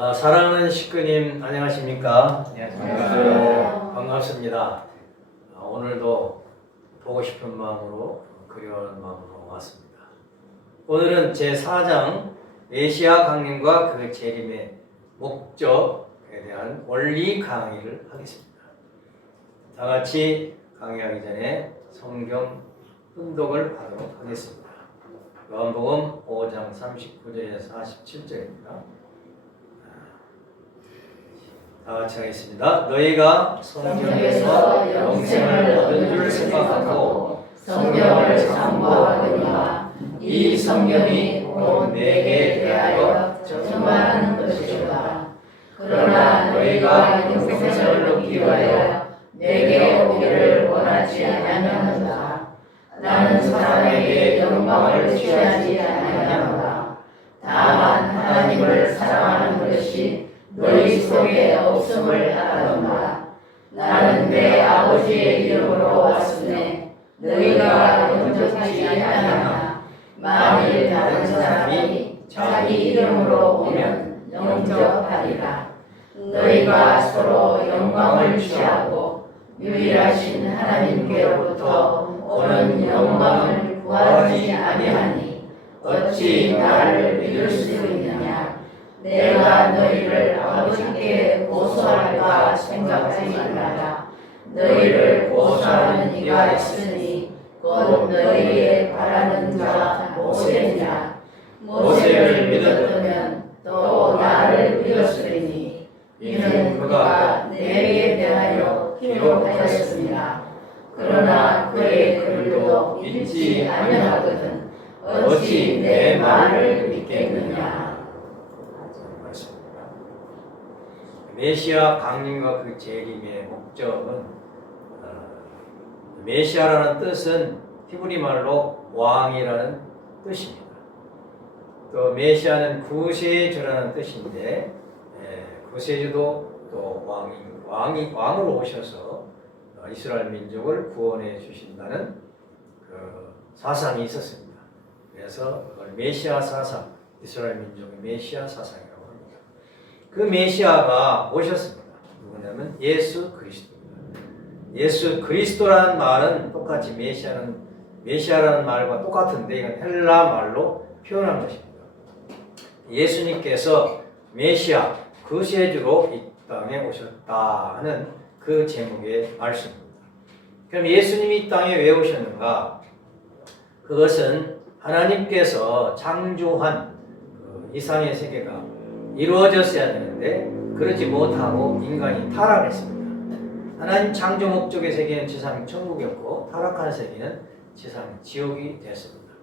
사랑하는 식구님 안녕하십니까? 안녕하세요. 반갑습니다. 오늘도 보고 싶은 마음으로 그리워하는 마음으로 왔습니다. 오늘은 제4장 메시아 강림과 그 재림의 목적에 대한 원리 강의를 하겠습니다. 다 같이 강의하기 전에 성경 훈독을 하도록 하겠습니다. 요한복음 5장 39절에서 47절입니다. 다 같이 하겠습니다. 너희가 성경에서 영생을 얻은 줄 생각하고 성경을 참고하거니와 이 성경이 곧 내게 대하여 전말하는 것이로다. 그러나 너희가 영생을 얻기 위하여 내게 오기를 원하지 아니하노라. 나는 사람에게 영광을 취하지 아니하노라. 다만 하나님을 사랑하는 것이 너희 속에 없음을 알아노라. 나는 내 아버지의 이름으로 왔으니 너희가 영접하지 아니하나 만일 다른 사람이 자기 이름으로 오면 영접하리라. 너희가 서로 영광을 취하고 유일하신 하나님께로부터 오는 영광을 구하지 아니하니 어찌 나를 믿을 수 있느냐. 내가 너희를 아버지께 고소할까 생각하지 말라. 너희를 고소하는 이가 있으니 곧 너희의 바라는 자 모세니라. 모세를 믿었다면 또 나를 믿었으리니 이는 그가 내게 대하여 기록하였습니다. 그러나 그의 글도 믿지 아니하거든 어찌 내 말을 믿겠느냐. 메시아 강림과 그 재림의 목적은 메시아라는 뜻은 히브리 말로 왕이라는 뜻입니다. 또 메시아는 구세주라는 뜻인데 구세주도 또 왕으로 오셔서 이스라엘 민족을 구원해 주신다는 그 사상이 있었습니다. 그래서 그걸 메시아 사상, 이스라엘 민족의 메시아 사상이라고 합니다. 그 메시아가 오셨습니다. 누구냐면 예수 그리스도입니다. 예수 그리스도라는 말은 똑같이 메시아라는 말과 똑같은데 이건 헬라 말로 표현한 것입니다. 예수님께서 메시아, 구세주로 이 땅에 오셨다 하는 그 제목의 말씀입니다. 그럼 예수님이 이 땅에 왜 오셨는가? 그것은 하나님께서 창조한 그 이상의 세계가 이루어졌어야 되는데 그러지 못하고 인간이 타락했습니다. 하나님 창조 목적의 세계는 지상 천국이었고 타락한 세계는 지상 지옥이 됐습니다.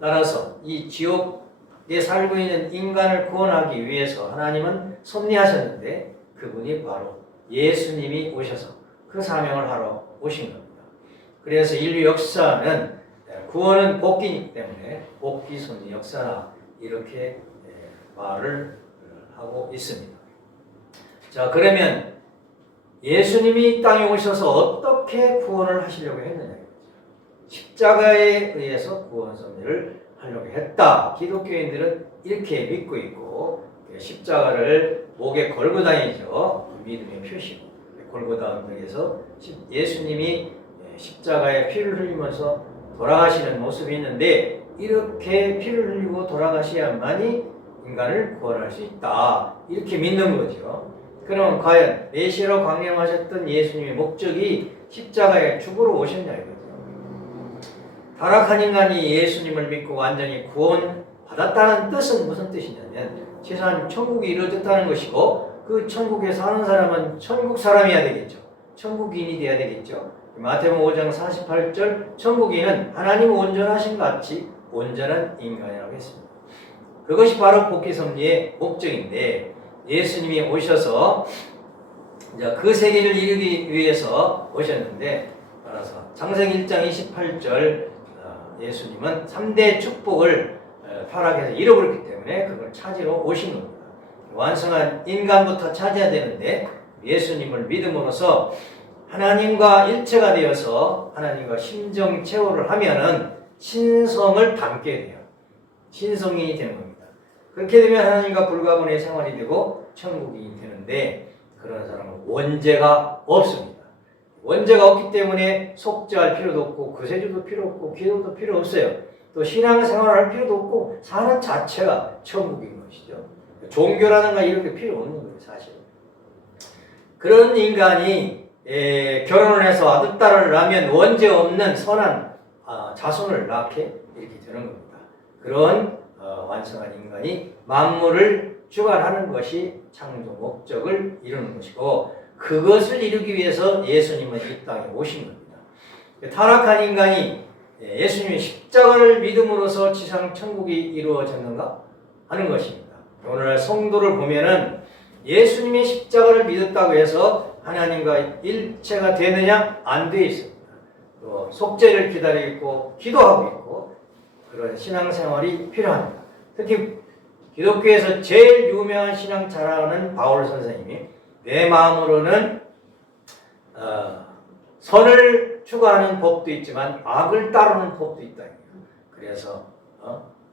따라서 이 지옥에 살고 있는 인간을 구원하기 위해서 하나님은 섭리하셨는데 그분이 바로 예수님이 오셔서 그 사명을 하러 오신 겁니다. 그래서 인류 역사는 구원은 복귀이기 때문에 복귀 섭리 역사나 이렇게 말을 하고 있습니다. 자, 그러면 예수님이 이 땅에 오셔서 어떻게 구원을 하시려고 했느냐? 십자가에 의해서 구원 섭리를 하려고 했다. 기독교인들은 이렇게 믿고 있고 십자가를 목에 걸고 다니죠. 믿음의 표시고 골고다 언덕에서 예수님이 십자가에 피를 흘리면서 돌아가시는 모습이 있는데 이렇게 피를 흘리고 돌아가셔야만이 인간을 구원할 수 있다. 이렇게 믿는 거죠. 그럼 과연 메시아로 강림하셨던 예수님의 목적이 십자가에 죽으러 오셨냐 이거죠. 타락한 인간이 예수님을 믿고 완전히 구원받았다는 뜻은 무슨 뜻이냐면 세상 천국이 이루어졌다는 것이고 그 천국에 사는 사람은 천국 사람이어야 되겠죠. 천국인이 돼야 되겠죠. 마태복음 5장 48절 천국인은 하나님 온전하신 같이 온전한 인간이라고 했습니다. 그것이 바로 복귀 섭리의 목적인데 예수님이 오셔서 이제 그 세계를 이루기 위해서 오셨는데 따라서 창세기 1장 28절 예수님은 3대 축복을 타락해서 잃어버렸기 때문에 그걸 찾으러 오신 겁니다. 완성한 인간부터 찾아야 되는데 예수님을 믿음으로써 하나님과 일체가 되어서 하나님과 심정 체호를 하면은 신성을 담게 돼요. 신성이 되는 겁니다. 그렇게 되면 하나님과 불가분의 생활이 되고 천국이 되는데 그런 사람은 원죄가 없습니다. 원죄가 없기 때문에 속죄할 필요도 없고 구세주도 필요 없고 기도도 필요 없어요. 또 신앙생활을 할 필요도 없고 사는 자체가 천국인 것이죠. 종교라든가 이런 게 필요 없는 거예요, 사실. 그런 인간이 결혼을 해서 아들, 딸을 낳으면 원죄 없는 선한 자손을 낳게 이렇게 되는 겁니다. 그런 완성한 인간이 만물을 주관하는 것이 창조 목적을 이루는 것이고 그것을 이루기 위해서 예수님은 이 땅에 오신 겁니다. 타락한 인간이 예수님의 십자가를 믿음으로써 지상 천국이 이루어졌는가 하는 것입니다. 오늘날 성도를 보면은 예수님의 십자가를 믿었다고 해서 하나님과 일체가 되느냐? 안 돼 있습니다. 또 속죄를 기다리고 있고 기도하고 있고 그런 신앙생활이 필요합니다. 특히 기독교에서 제일 유명한 신앙 잘하는 바울 선생님이 내 마음으로는 선을 추구하는 법도 있지만 악을 따르는 법도 있다. 그래서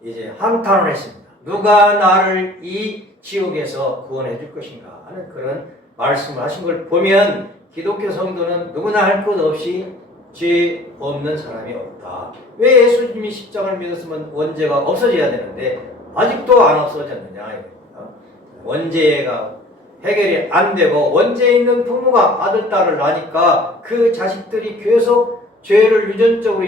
이제 한탄을 했습니다. 누가 나를 이 지옥에서 구원해 줄 것인가 하는 그런 말씀을 하신 걸 보면 기독교 성도는 누구나 할 것 없이 죄 없는 사람이 없다. 왜 예수님이 십자가를 믿었으면 원죄가 없어져야 되는데 아직도 안 없어졌느냐. 원죄가 해결이 안 되고 원죄 있는 부모가 아들, 딸을 낳으니까 그 자식들이 계속 죄를 유전적으로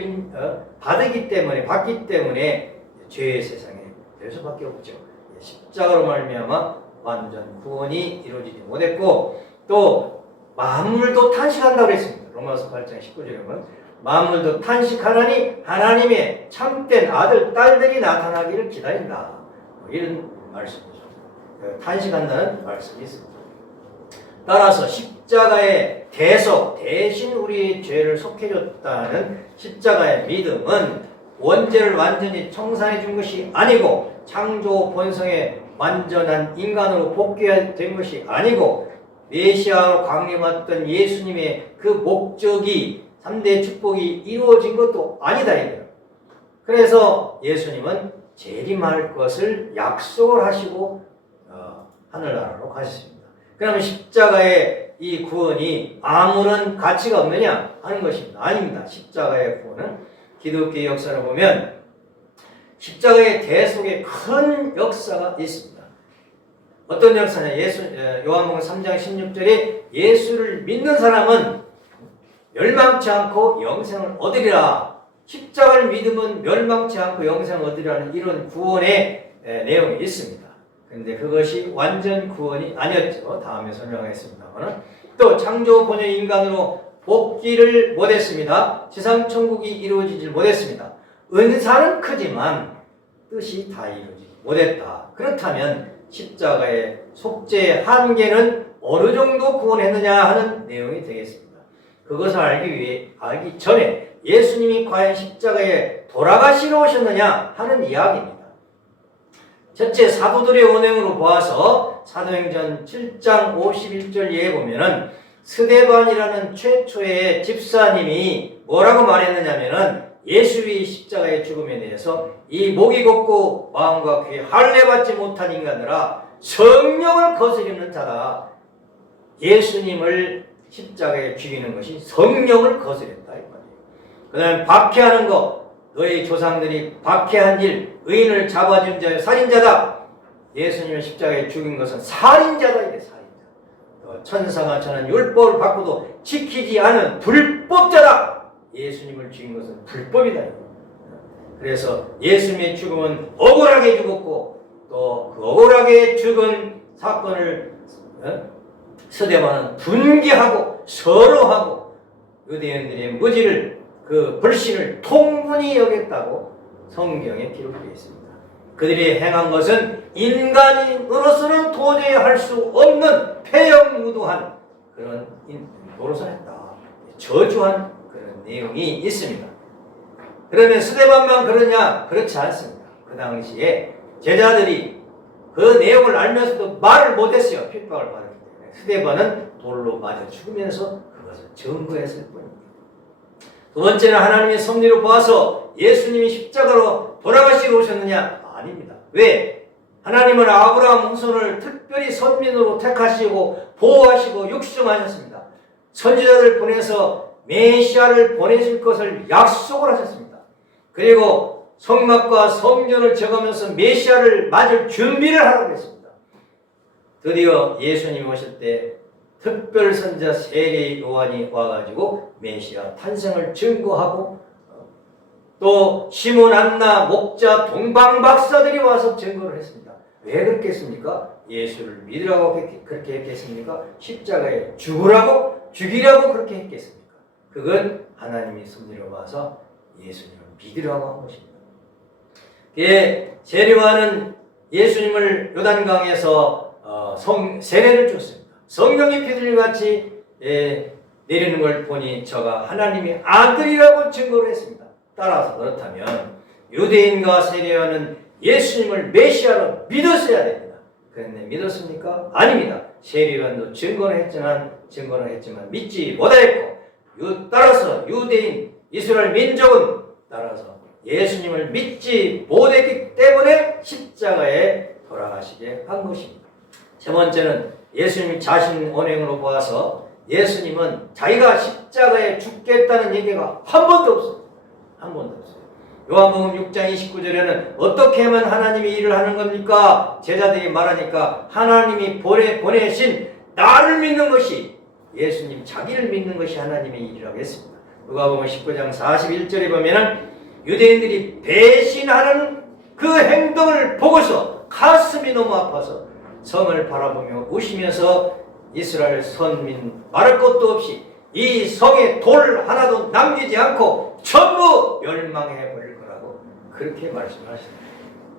받기 때문에 죄의 세상에 될 수밖에 없죠. 십자가로 말미암아 완전 구원이 이루어지지 못했고 또 만물도 탄식한다고 그랬습니다. 로마서 8장 19절에 보면 만물도 탄식하나니 하나님의 참된 아들, 딸들이 나타나기를 기다린다. 이런 말씀이죠. 탄식한다는 말씀이 있습니다. 따라서 십자가의 대신 우리의 죄를 속해줬다는 십자가의 믿음은 원죄를 완전히 청산해 준 것이 아니고 창조 본성의 완전한 인간으로 복귀된 것이 아니고 메시아로 강림했던 예수님의 그 목적이 3대 축복이 이루어진 것도 아니다 이거예요. 그래서 예수님은 재림할 것을 약속을 하시고 하늘나라로 가셨습니다. 그러면 십자가의 이 구원이 아무런 가치가 없느냐 하는 것입니다. 아닙니다. 십자가의 구원은 기독교의 역사를 보면 십자가의 대속에 큰 역사가 있습니다. 어떤 역사냐? 요한복음 3장 16절에 예수를 믿는 사람은 멸망치 않고 영생을 얻으리라. 십자가를 믿으면 멸망치 않고 영생을 얻으리라는 이런 구원의 내용이 있습니다. 그런데 그것이 완전 구원이 아니었죠. 다음에 설명하겠습니다만 또 창조 본연 인간으로 복귀를 못했습니다. 지상 천국이 이루어지지 못했습니다. 은사는 크지만 뜻이 다 이루어지지 못했다. 그렇다면 십자가의 속죄의 한계는 어느 정도 구원했느냐 하는 내용이 되겠습니다. 그것을 알기 전에 예수님이 과연 십자가에 돌아가시러 오셨느냐 하는 이야기입니다. 첫째, 사도들의 언행으로 보아서 사도행전 7장 51절에 보면은 스데반이라는 최초의 집사님이 뭐라고 말했느냐면은 예수의 십자가의 죽음에 대해서 이 목이 곱고 마음과 귀에 할례받지 못한 인간들아 성령을 거스리는 자다. 예수님을 십자가에 죽이는 것이 성령을 거스렸다 이 말이에요. 그 다음에 박해하는 것, 너희 조상들이 박해한 일, 의인을 잡아준 자여 살인자다. 예수님을 십자가에 죽인 것은 살인자다 이게 살인자. 천사가 전한 율법을 받고도 지키지 않은 불법자다. 예수님을 죽인 것은 불법이다. 그래서 예수님의 죽음은 억울하게 죽었고 또 그 억울하게 죽은 사건을 스데반은 분개하고 서러하고 유대인들의 무지를 그 불신을 통분히 여겼다고 성경에 기록되어 있습니다. 그들이 행한 것은 인간으로서는 도저히 할 수 없는 폐역무도한 그런 노릇을 했다. 저주한 그런 내용이 있습니다. 그러면 스데반만 그러냐? 그렇지 않습니다. 그 당시에 제자들이 그 내용을 알면서도 말을 못했어요. 핍박을 받았기 때문에. 스데반은 돌로 맞아 죽으면서 그것을 증거했을 뿐입니다. 두 번째는 하나님의 섭리로 보아서 예수님이 십자가로 돌아가시러 오셨느냐? 아닙니다. 왜? 하나님은 아브라함 후손을 특별히 선민으로 택하시고 보호하시고 육성하셨습니다. 선지자들 보내서 메시아를 보내실 것을 약속을 하셨습니다. 그리고 성막과 성전을 재건하면서 메시아를 맞을 준비를 하라고 했습니다. 드디어 예수님이 오실 때 특별 선지자 세례 요한이 와가지고 메시아 탄생을 증거하고 또 시몬 안나 목자 동방 박사들이 와서 증거를 했습니다. 왜 그렇게 했습니까? 예수를 믿으라고 그렇게 했겠습니까? 십자가에 죽이라고 그렇게 했겠습니까? 그건 하나님이 섭리로 와서 예수님을 믿으라고 한 것입니다. 세례요한은 예수님을 요단강에서 세례를 줬습니다. 성령이 비둘기같이 내리는 걸 보니 저가 하나님의 아들이라고 증거를 했습니다. 따라서 그렇다면 유대인과 세례요한은 예수님을 메시아로 믿었어야 됩니다. 그런데 믿었습니까? 아닙니다. 세례요한도 증거는 했지만 믿지 못하였고 따라서 유대인 이스라엘 민족은 따라서 예수님을 믿지 못했기 때문에 십자가에 돌아가시게 한 것입니다. 세 번째는 예수님 자신 언행으로 보아서 예수님은 자기가 십자가에 죽겠다는 얘기가 한 번도 없습니다. 한 번도 없어요. 요한복음 6장 29절에는 어떻게 하면 하나님이 일을 하는 겁니까? 제자들이 말하니까 하나님이 보내신 나를 믿는 것이, 예수님 자기를 믿는 것이 하나님의 일이라고 했습니다. 누가복음 19장 41절에 보면은 유대인들이 배신하는 그 행동을 보고서 가슴이 너무 아파서 성을 바라보며 우시면서 이스라엘 선민 말할 것도 없이 이 성에 돌 하나도 남기지 않고 전부 멸망해 버릴 거라고 그렇게 말씀하십니다.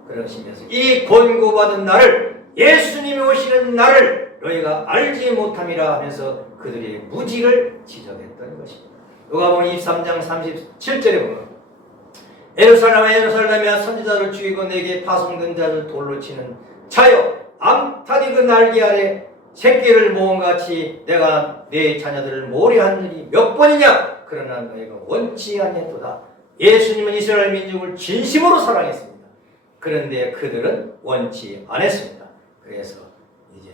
그러시면서 이 권고받은 날을, 예수님이 오시는 날을 너희가 알지 못함이라 하면서 그들의 무지를 지적했던 것입니다. 누가복음 23장 37절에 보면 예루살렘아 선지자를 죽이고 내게 파송된 자를 돌로 치는 자여, 암탉이 그 날개 아래 새끼를 모음같이 내가 네 자녀들을 모래한 일이 몇 번이냐? 그러나 너희가 원치 아니했도다. 예수님은 이스라엘 민족을 진심으로 사랑했습니다. 그런데 그들은 원치 않았습니다. 그래서 이제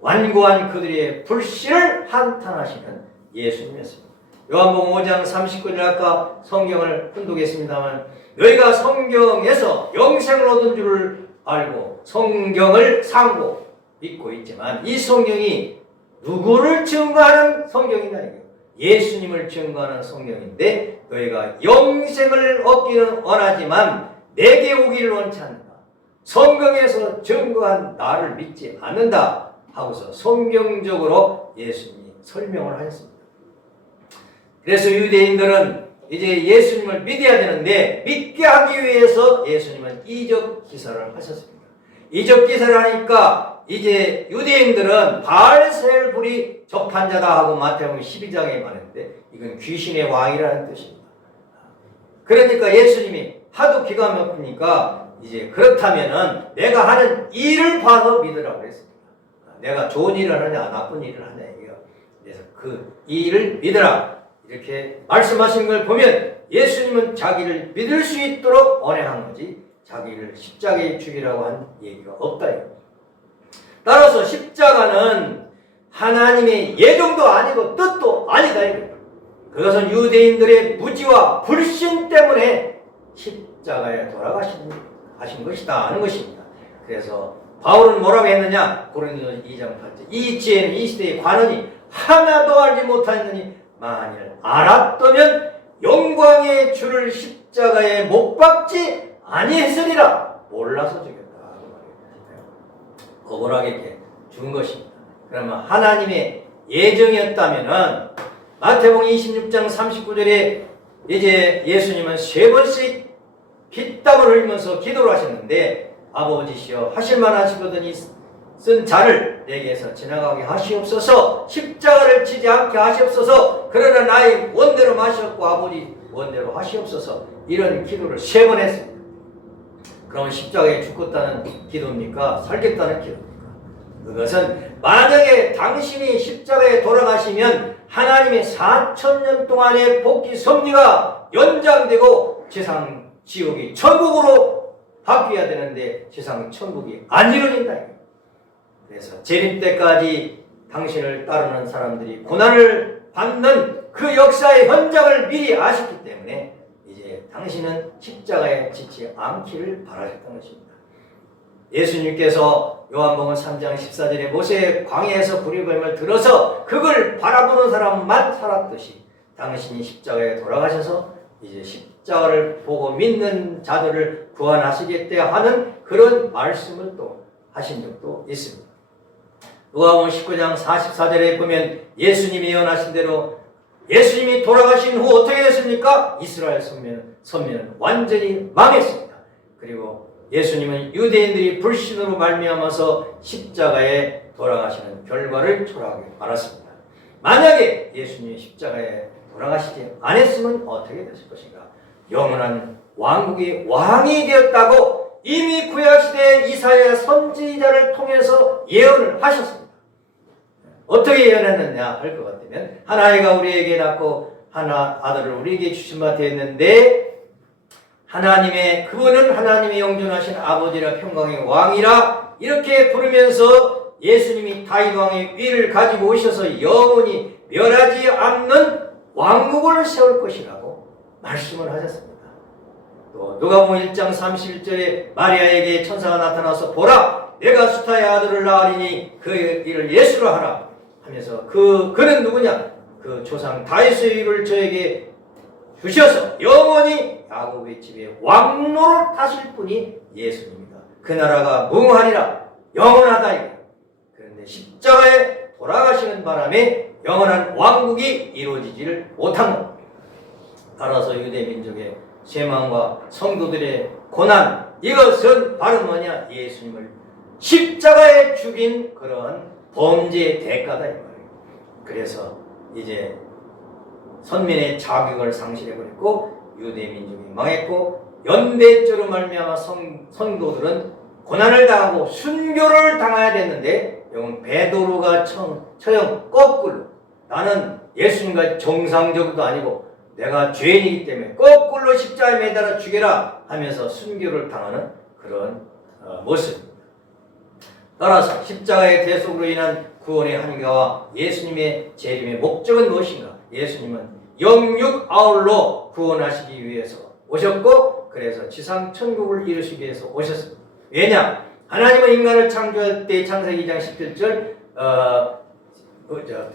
완고한 그들의 불신을 한탄하시는 예수님이었습니다. 요한복음 5장 39절 아까 성경을 혼독했습니다만 너희가 성경에서 영생을 얻은 줄을 알고 성경을 상고 믿고 있지만 이 성경이 누구를 증거하는 성경이냐, 예수님을 증거하는 성경인데 너희가 영생을 얻기는 원하지만 내게 오기를 원치 않는다. 성경에서 증거한 나를 믿지 않는다 하고서 성경적으로 예수님이 설명을 하였습니다. 그래서 유대인들은 이제 예수님을 믿어야 되는데 믿게 하기 위해서 예수님은 이적 기사를 하셨습니다. 이적 기사를 하니까 이제 유대인들은 바알세불이 적반자다 하고 마태복음 12장에 말했는데 이건 귀신의 왕이라는 뜻입니다. 그러니까 예수님이 하도 기가 막히니까 이제 그렇다면은 내가 하는 일을 봐서 믿으라고 했습니다. 내가 좋은 일을 하냐 나쁜 일을 하냐 이게요. 그래서 그 일을 믿으라 이렇게 말씀하신 걸 보면 예수님은 자기를 믿을 수 있도록 언행한 거지 자기를 십자가에 죽이라고 한 얘기가 없다. 따라서 십자가는 하나님의 예정도 아니고 뜻도 아니다. 그것은 유대인들의 무지와 불신 때문에 십자가에 돌아가신 것이다 하는 것입니다. 그래서 바울은 뭐라고 했느냐? 고린도서 2장 8절 이 지혜는 이 시대의 관원이 하나도 알지 못하였느니 만일 알았다면 영광의 주를 십자가에 못 박지 아니했으리라. 몰라서 죽였다. 억울하게 죽은 것입니다. 그러면 하나님의 예정이었다면은 마태복음 26장 39절에 이제 예수님은 3번씩 피땀을 흘리면서 기도를 하셨는데 아버지시여 하실만 하시거든이 쓴 자를 내게서 지나가게 하시옵소서. 십자가를 지지 않게 하시옵소서. 그러나 나의 원대로 마시옵고 아버지 원대로 하시옵소서. 이런 기도를 3번 했습니다. 그러면 십자가에 죽겠다는 기도입니까? 살겠다는 기도입니까? 그것은 만약에 당신이 십자가에 돌아가시면 하나님의 4000년 동안의 복귀 섭리가 연장되고 지옥이 천국으로 바뀌어야 되는데 세상 천국이 안 이루어진다. 그래서 재림 때까지 당신을 따르는 사람들이 고난을 받는 그 역사의 현장을 미리 아셨기 때문에 이제 당신은 십자가에 지지 않기를 바라셨던 것입니다. 예수님께서 요한복음 3장 14절에 모세의 광야에서 구리뱀을 들어서 그걸 바라보는 사람만 살았듯이 당신이 십자가에 돌아가셔서 이제 십자가를 보고 믿는 자들을 구원하시겠다 하는 그런 말씀을 또 하신 적도 있습니다. 누가복음 19장 44절에 보면 예수님이 예언하신 대로 예수님이 돌아가신 후 어떻게 됐습니까? 이스라엘 선민은 완전히 망했습니다. 그리고 예수님은 유대인들이 불신으로 말미암아서 십자가에 돌아가시는 결과를 초래하게 말았습니다. 만약에 예수님이 십자가에 돌아가시지 않았으면 어떻게 됐을 것인가? 영원한 왕국의 왕이 되었다고 이미 구약시대 이사야 선지자를 통해서 예언을 하셨습니다. 어떻게 예언했느냐 할 것 같으면 한 아이가 우리에게 낳고 한 아들을 우리에게 주신 바 되었는데 그분은 하나님의 영존하신 아버지라 평강의 왕이라 이렇게 부르면서 예수님이 다윗 왕의 위를 가지고 오셔서 영원히 멸하지 않는 왕국을 세울 것이라고 말씀을 하셨습니다. 또 누가복음 1장 31절에 마리아에게 천사가 나타나서 보라 내가 수타의 아들을 낳으리니 그 이를 예수로 하라 하면서 그는 누구냐? 그 조상 다윗의 위를 저에게 주셔서 영원히 야곱의 집에 왕노를 타실 분이 예수님이다. 그 나라가 무궁하리라 영원하다. 그런데 십자가에 돌아가시는 바람에 영원한 왕국이 이루어지지를 못한 것. 따라서 유대민족의 쇠망과 성도들의 고난 이것은 바로 뭐냐? 예수님을 십자가에 죽인 그런 범죄의 대가다 이 말이에요. 그래서 이제 선민의 자격을 상실해버렸고 유대민족이 망했고 연대죄로 말미암아 성도들은 고난을 당하고 순교를 당해야 됐는데 영은 베드로가 처형 거꾸로 나는 예수님과 정상적도 아니고 내가 죄인이기 때문에 거꾸로 십자가에 매달아 죽여라 하면서 순교를 당하는 그런 모습입니다. 따라서 십자가의 대속으로 인한 구원의 한계와 예수님의 재림의 목적은 무엇인가? 예수님은 영육아울로 구원하시기 위해서 오셨고 그래서 지상 천국을 이루시기 위해서 오셨습니다. 왜냐? 하나님은 인간을 창조할 때 창세기 2장 17절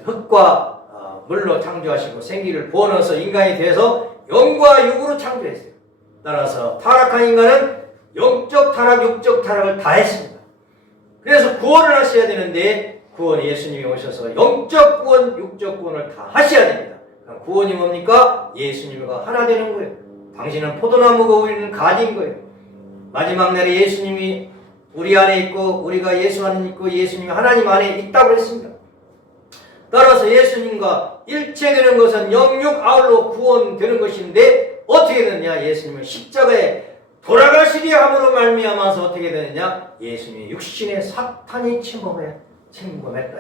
흙과 물로 창조하시고 생기를 부어넣어서 인간이 돼서 영과 육으로 창조했어요. 따라서 타락한 인간은 영적 타락, 육적 타락을 다 했습니다. 그래서 구원을 하셔야 되는데 구원이 예수님이 오셔서 영적 구원, 육적 구원을 다 하셔야 됩니다. 구원이 뭡니까? 예수님과 하나 되는 거예요. 당신은 포도나무고 우리는 가지인 거예요. 마지막 날에 예수님이 우리 안에 있고 우리가 예수 안에 있고 예수님이 하나님 안에 있다고 했습니다. 따라서 예수님과 일체되는 것은 영육아울로 구원되는 것인데 어떻게 되느냐? 예수님은 십자가에 돌아가시리 함으로 말미암아서 어떻게 되느냐? 예수님의 육신에 사탄이 침범했다.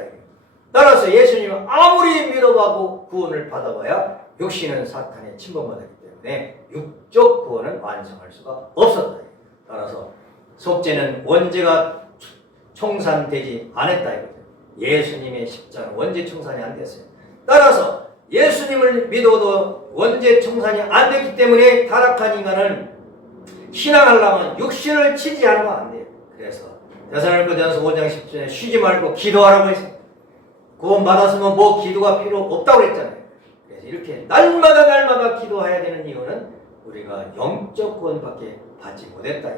따라서 예수님은 아무리 믿어봐도 구원을 받아봐야 육신은 사탄에 침범받았기 때문에 육적 구원은 완성할 수가 없었다. 따라서 속죄는 원죄가 청산되지 않았다. 예수님의 십자가는 원죄 청산이 안 됐어요. 따라서 예수님을 믿어도 원죄 청산이 안 됐기 때문에 타락한 인간은 신앙하려면 육신을 치지 않으면 안 돼요. 그래서 데살로니가전서 5장 10절에 쉬지 말고 기도하라고 했어요. 구원 받았으면 뭐 기도가 필요 없다고 했잖아요. 그래서 이렇게 날마다 기도해야 되는 이유는 우리가 영적 구원밖에 받지 못했다.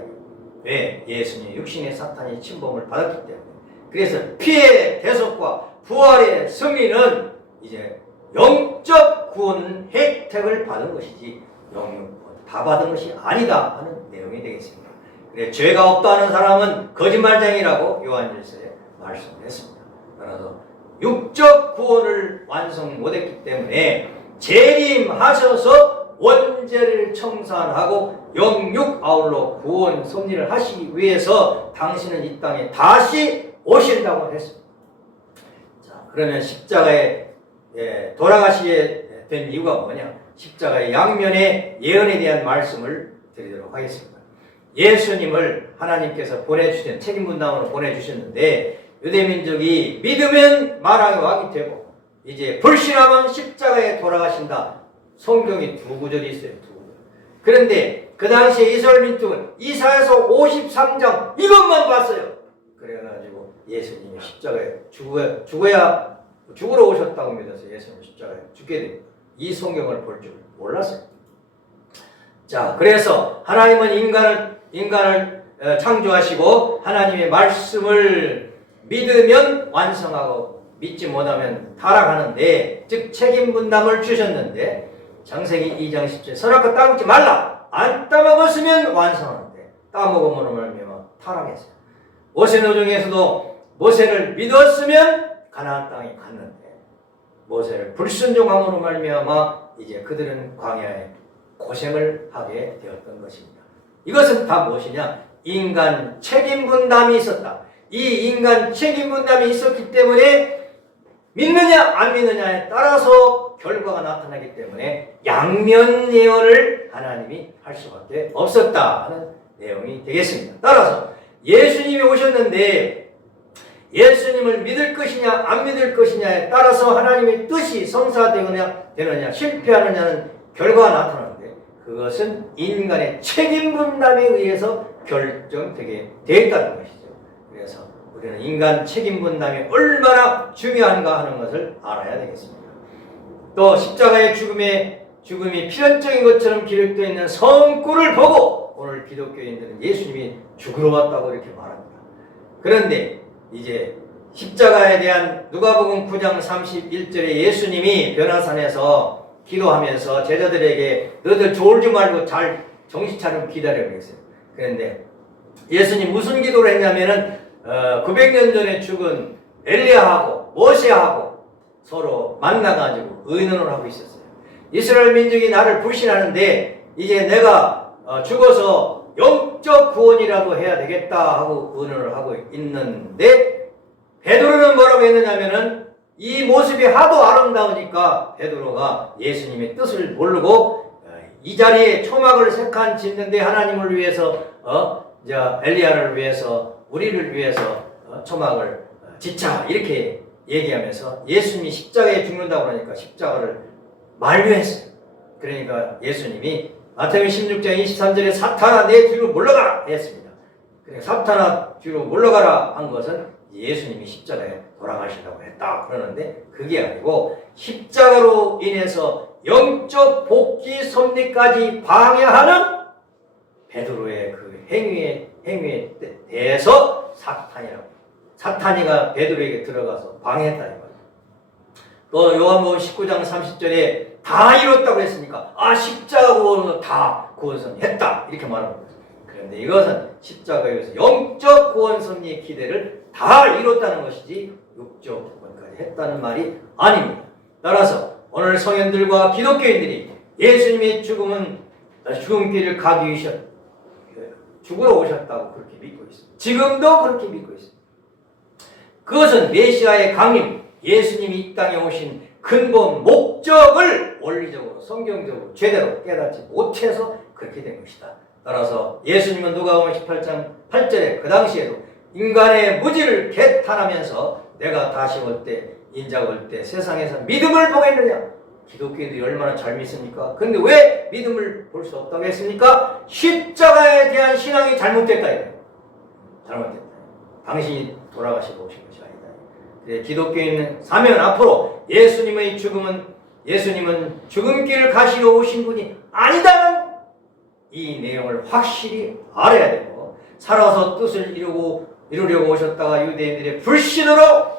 왜? 예수님의 육신의 사탄이 침범을 받았기 때문에. 그래서 피의 대속과 부활의 승리는 이제 영적 구원 혜택을 받은 것이지 영육 구원 다 받은 것이 아니다 하는 내용이 되겠습니다. 그래 죄가 없다는 사람은 거짓말쟁이라고 요한일서에 말씀을 했습니다. 따라서 육적 구원을 완성 못했기 때문에 재림하셔서 원죄를 청산하고 영육아울로 구원 섭리를 하시기 위해서 당신은 이 땅에 다시 오신다고 했습니다. 자, 그러면 십자가에 돌아가시게 된 이유가 뭐냐? 십자가의 양면의 예언에 대한 말씀을 드리도록 하겠습니다. 예수님을 하나님께서 보내주신 책임 분담으로 보내주셨는데 유대민족이 믿으면 마랑의 왕이 되고 이제 불신하면 십자가에 돌아가신다. 성경이 두 구절이 있어요. 두 구절. 그런데 그 당시에 이스라엘 민족은 이사야서 53장 이것만 봤어요. 그래가지고 예수님이 십자가에 죽으러 오셨다고 믿어서 예수님 십자가에 죽게 됩니다. 이 성경을 볼 줄 몰랐어요. 자, 그래서 하나님은 인간을 창조하시고 하나님의 말씀을 믿으면 완성하고 믿지 못하면 타락하는데, 즉 책임 분담을 주셨는데 창세기 2장 10절 선악과 따먹지 말라. 안 따먹었으면 완성하는데 따먹음으로 말미암아 타락했어요. 모세 노정에서도 모세를 믿었으면 가나안 땅에 갔는데 모세를 불순종함으로 말미암아 이제 그들은 광야에 고생을 하게 되었던 것입니다. 이것은 다 무엇이냐? 인간 책임 분담이 있었다. 이 인간 책임 분담이 있었기 때문에 믿느냐 안 믿느냐에 따라서 결과가 나타나기 때문에 양면 예언을 하나님이 할 수밖에 없었다 하는 내용이 되겠습니다. 따라서 예수님이 오셨는데 예수님을 믿을 것이냐 안 믿을 것이냐에 따라서 하나님의 뜻이 성사되느냐 실패하느냐는 결과가 나타나는데 그것은 인간의 책임 분담에 의해서 결정되게 되었다는 것이죠. 그래서 우리는 인간 책임 분담이 얼마나 중요한가 하는 것을 알아야 되겠습니다. 또 십자가의 죽음이 필연적인 것처럼 기록되어 있는 성구를 보고 오늘 기독교인들은 예수님이 죽으러 왔다고 이렇게 말합니다. 그런데 이제 십자가에 대한 누가복음 9장 31절에 예수님이 변화산에서 기도하면서 제자들에게 너희들 졸지 말고 잘 정신 차리고 기다려 그랬어요. 그런데 예수님 무슨 기도를 했냐면은 900년 전에 죽은 엘리야하고 모세하고 서로 만나가지고 의논을 하고 있었어요. 이스라엘 민족이 나를 불신하는데 이제 내가 죽어서 영적 구원이라도 해야 되겠다 하고 의논을 하고 있는데 베드로는 뭐라고 했느냐면은 이 모습이 하도 아름다우니까 베드로가 예수님의 뜻을 모르고 이 자리에 초막을 3칸 짓는데 하나님을 위해서 엘리야를 위해서 우리를 위해서 초막을 짓자 이렇게 얘기하면서 예수님이 십자가에 죽는다고 하니까 십자가를 만류했어요. 그러니까 예수님이 마태복음 16장 23절에 사탄아 내 뒤로 물러가라 했습니다. 그러니까 사탄아 뒤로 물러가라 한 것은 예수님이 십자가에 돌아가시려고 했다 그러는데 그게 아니고 십자가로 인해서 영적 복귀 섭리까지 방해하는 베드로의 그 행위에 대해서 사탄이가 베드로에게 들어가서 방해했다 이 말이에요. 또 요한복음 19장 30절에 다 이뤘다고 했으니까 십자가 구원으로 다 구원선 했다 이렇게 말합니다. 그런데 이것은 십자가에서 영적 구원 섭리의 기대를 다 이뤘다는 것이지 육적 구원까지 했다는 말이 아닙니다. 따라서 오늘 성현들과 기독교인들이 예수님의 죽음길을 가기 위해서 죽으러 오셨다고 그렇게 믿고 있습니다. 지금도 그렇게 믿고 있습니다. 그것은 메시아의 강림, 예수님이 이 땅에 오신 근본 목적을 원리적으로 성경적으로 제대로 깨닫지 못해서 그렇게 된 것이다. 따라서 예수님은 누가복음 18장 8절에 그 당시에도 인간의 무지를 개탄하면서 내가 다시 올 때 인자가 올 때 세상에서 믿음을 보겠느냐. 기독교인들이 얼마나 잘 믿습니까? 그런데 왜 믿음을 볼 수 없다고 했습니까? 십자가에 대한 신앙이 잘못됐다 이거예요. 잘못됐다. 당신이 돌아가시고 오신 것이 아니다. 기독교인은 사면 앞으로 예수님은 죽음길을 가시러 오신 분이 아니다는 이 내용을 확실히 알아야 되고 살아서 뜻을 이루려고 오셨다가 유대인들의 불신으로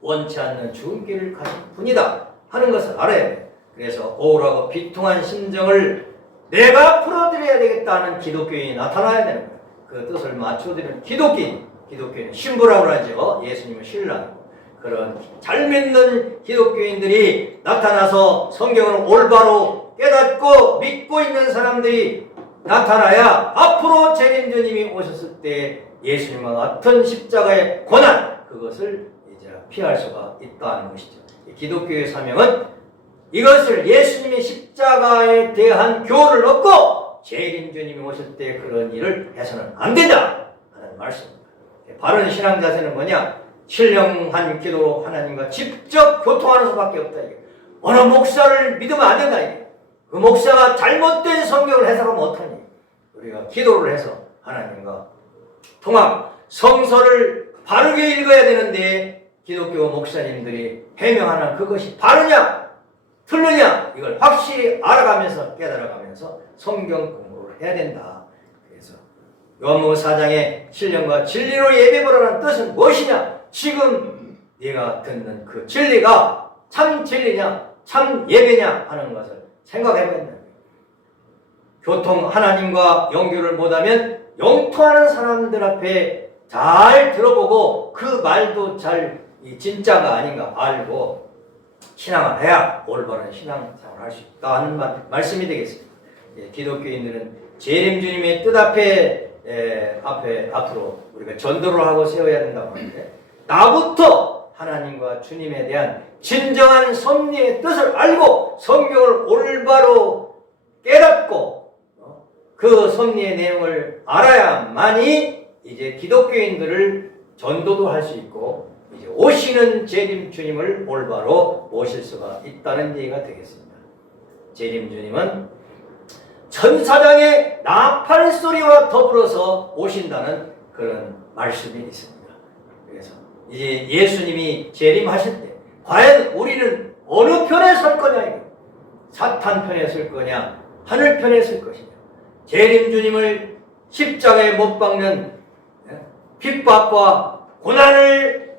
원치 않는 죽음길을 가신 분이다 하는 것을 알아야 돼요. 그래서 우울하고 비통한 심정을 내가 풀어드려야 되겠다는 기독교인이 나타나야 되는 거예요. 그 뜻을 맞춰드리는 기독교인은 신부라고 하죠. 예수님은 신랑. 그런 잘 믿는 기독교인들이 나타나서 성경을 올바로 깨닫고 믿고 있는 사람들이 나타나야 앞으로 재림주님이 오셨을 때 예수님과 같은 십자가의 고난 그것을 이제 피할 수가 있다는 것이죠. 기독교의 사명은 이것을 예수님의 십자가에 대한 교훈을 얻고 재림 주님이 오실 때 그런 일을 해서는 안 된다 하는 말씀입니다. 바른 신앙 자세는 뭐냐? 신령한 기도로 하나님과 직접 교통하는 수밖에 없다. 이게. 어느 목사를 믿으면 안 된다. 이게. 그 목사가 잘못된 성경을 해석하면 어떡하니? 우리가 기도를 해서 하나님과 통합, 성서를 바르게 읽어야 되는데 기독교 목사님들이 해명하는 그것이 바르냐 틀리냐 이걸 확실히 알아가면서 깨달아가면서 성경 공부를 해야 된다. 그래서 요한복음 4장에 신령과 진리로 예배보라는 뜻은 무엇이냐? 지금 네가 듣는 그 진리가 참 진리냐 참 예배냐 하는 것을 생각해봐야 된다. 교통 하나님과 연결을 못하면 영통하는 사람들 앞에 잘 들어보고 그 말도 잘 진짜가 아닌가 알고 신앙을 해야 올바른 신앙생활을 할 수 있다 하는 말씀이 되겠습니다. 기독교인들은 재림 주님의 뜻 앞으로 우리가 전도를 하고 세워야 된다고 하는데 나부터 하나님과 주님에 대한 진정한 섭리의 뜻을 알고 성경을 올바로 깨닫고 그 섭리의 내용을 알아야만이 이제 기독교인들을 전도도 할 수 있고 이제 오시는 재림 주님을 올바로 모실 수가 있다는 얘기가 되겠습니다. 재림 주님은 천사장의 나팔 소리와 더불어서 오신다는 그런 말씀이 있습니다. 그래서 이제 예수님이 재림하실 때 과연 우리는 어느 편에 설 거냐? 사탄 편에 설 거냐? 하늘 편에 설 것이냐? 재림 주님을 십자가에 못 박는 핍박과 고난을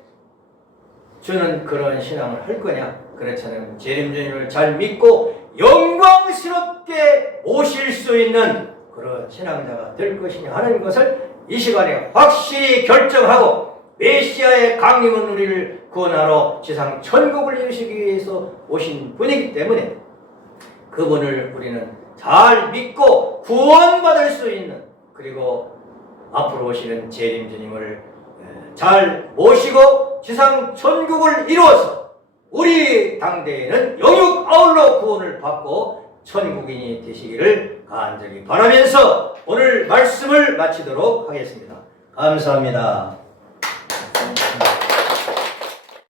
주는 그런 신앙을 할 거냐? 그렇지 않으면 재림 주님을 잘 믿고 영광스럽게 오실 수 있는 그런 신앙자가 될 것이냐 하는 것을 이 시간에 확실히 결정하고 메시아의 강림은 우리를 구원하러 지상 천국을 이루시기 위해서 오신 분이기 때문에 그분을 우리는 잘 믿고 구원받을 수 있는 그리고 앞으로 오시는 재림 주님을 잘 모시고 지상 천국을 이루어서 우리 당대에는 영육 아울러 구원을 받고 천국인이 되시기를 간절히 바라면서 오늘 말씀을 마치도록 하겠습니다. 감사합니다.